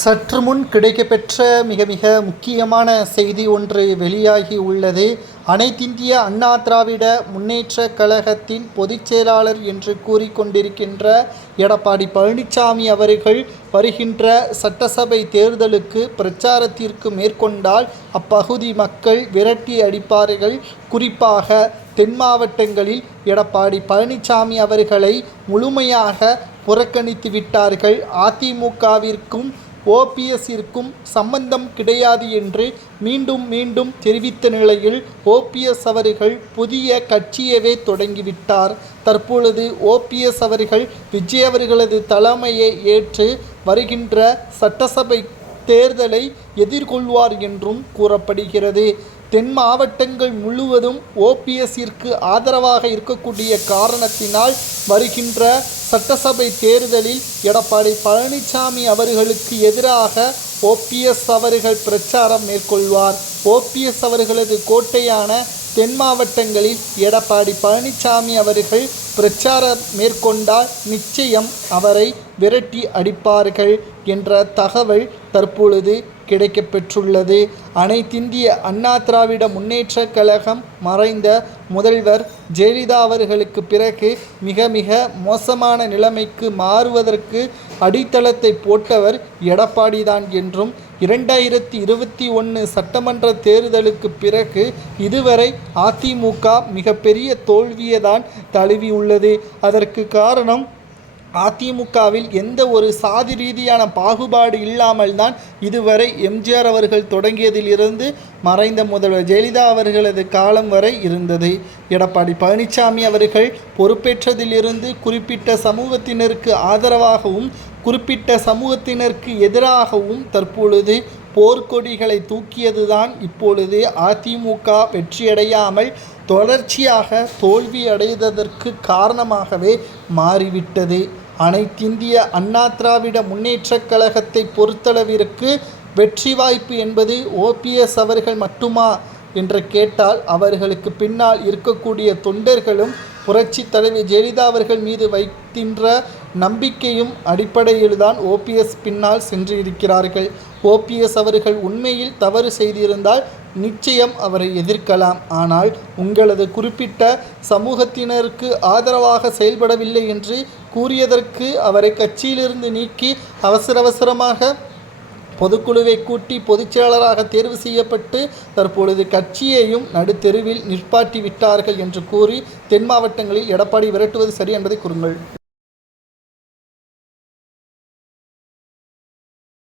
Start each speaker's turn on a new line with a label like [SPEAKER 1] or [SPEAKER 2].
[SPEAKER 1] சற்று முன் கிடைக்கப்பெற்ற மிக மிக முக்கியமான செய்தி ஒன்று வெளியாகி உள்ளது. அனைத்திந்திய அண்ணா திராவிட முன்னேற்ற கழகத்தின் பொதுச் செயலாளர் என்று கூறிக்கொண்டிருக்கின்ற எடப்பாடி பழனிசாமி அவர்கள் வருகின்ற சட்டசபை தேர்தலுக்கு பிரச்சாரத்திற்கு மேற்கொண்டால் அப்பகுதி மக்கள் விரட்டி அடிப்பார்கள். குறிப்பாக தென் மாவட்டங்களில் எடப்பாடி பழனிசாமி அவர்களை முழுமையாக புறக்கணித்து விட்டார்கள். அதிமுகவிற்கும் ஓபிஎஸ்ஸிற்கும் சம்பந்தம் கிடையாது என்று மீண்டும் மீண்டும் தெரிவித்த நிலையில் ஓபிஎஸ் அவர்கள் புதிய கட்சியவே தொடங்கிவிட்டார். தற்பொழுது ஓபிஎஸ் அவர்கள் விஜய் அவர்களது தலைமையை ஏற்று வருகின்ற சட்டசபை தேர்தலை எதிர்கொள்வார் என்றும் கூறப்படுகிறது. தென் மாவட்டங்கள் முழுவதும் ஓபிஎஸ்ஸிற்கு ஆதரவாக இருக்கக்கூடிய காரணத்தினால் வருகின்ற சட்டசபை தேர்தலில் எடப்பாடி பழனிசாமி அவர்களுக்கு எதிராக ஓபிஎஸ் அவர்கள் பிரச்சாரம் மேற்கொள்வார். ஓபிஎஸ் அவர்களது கோட்டையான தென் மாவட்டங்களில் எடப்பாடி பழனிசாமி அவர்கள் பிரச்சாரம் மேற்கொண்டால் நிச்சயம் அவரை விரட்டி அடிப்பார்கள் என்ற தகவல் தற்பொழுது கிடைக்கப்பெற்றுள்ளது. அனைத்திந்திய அண்ணா திராவிட முன்னேற்ற கழகம் மறைந்த முதல்வர் ஜெயலலிதா அவர்களுக்கு பிறகு மிக மிக மோசமான நிலைமைக்கு மாறுவதற்கு அடித்தளத்தை போட்டவர் எடப்பாடிதான் என்றும் இரண்டாயிரத்தி இருபத்தி ஒன்று சட்டமன்ற தேர்தலுக்கு பிறகு இதுவரை அதிமுக மிகப்பெரிய தோல்வியை தான் தழுவியுள்ளது. அதற்கு காரணம் அதிமுகவில் எந்த ஒரு சாதி ரீதியான பாகுபாடு இல்லாமல் தான் இதுவரை எம்ஜிஆர் அவர்கள் தொடங்கியதிலிருந்து மறைந்த முதல்வர் ஜெயலலிதா அவர்களது காலம் வரை இருந்தது. எடப்பாடி பழனிசாமி அவர்கள் பொறுப்பேற்றதிலிருந்து குறிப்பிட்ட சமூகத்தினருக்கு ஆதரவாகவும் குறிப்பிட்ட சமூகத்தினருக்கு எதிராகவும் தற்பொழுது போர்க்கொடிகளை தூக்கியதுதான் இப்பொழுது அதிமுக வெற்றியடையாமல் தொடர்ச்சியாக தோல்வியடைந்ததற்கு காரணமாகவே மாறிவிட்டது. அனைத்திந்திய அண்ணா திராவிட முன்னேற்றக் கழகத்தை பொறுத்தளவிற்கு வெற்றி வாய்ப்பு என்பது ஓபிஎஸ் அவர்கள் மட்டுமா? என்று கேட்டால் அவர்களுக்கு பின்னால் இருக்கக்கூடிய தொண்டர்களும் புரட்சி தலைவி ஜெயலலிதா அவர்கள் மீது வைக்கின்ற நம்பிக்கையும் அடிப்படையில்தான் ஓபிஎஸ் பின்னால் சென்று இருக்கிறார்கள் ஓபிஎஸ் அவர்கள் உண்மையில் தவறு செய்திருந்தால் நிச்சயம் அவரை எதிர்க்கலாம். ஆனால் உங்களது குறிப்பிட்ட சமூகத்தினருக்கு ஆதரவாக செயல்படவில்லை என்று கூறியதற்கு அவரை கட்சியிலிருந்து நீக்கி அவசர அவசரமாக பொதுக்குழுவை கூட்டி பொதுச்செயலாளராக தேர்வு செய்யப்பட்டு தற்பொழுது கட்சியையும் நடுத்தெருவில் நிற்பாட்டி விட்டார்கள் என்று கூறி தென் மாவட்டங்களில் எடப்பாடி விரட்டுவது சரி என்பதை கூறுங்கள்.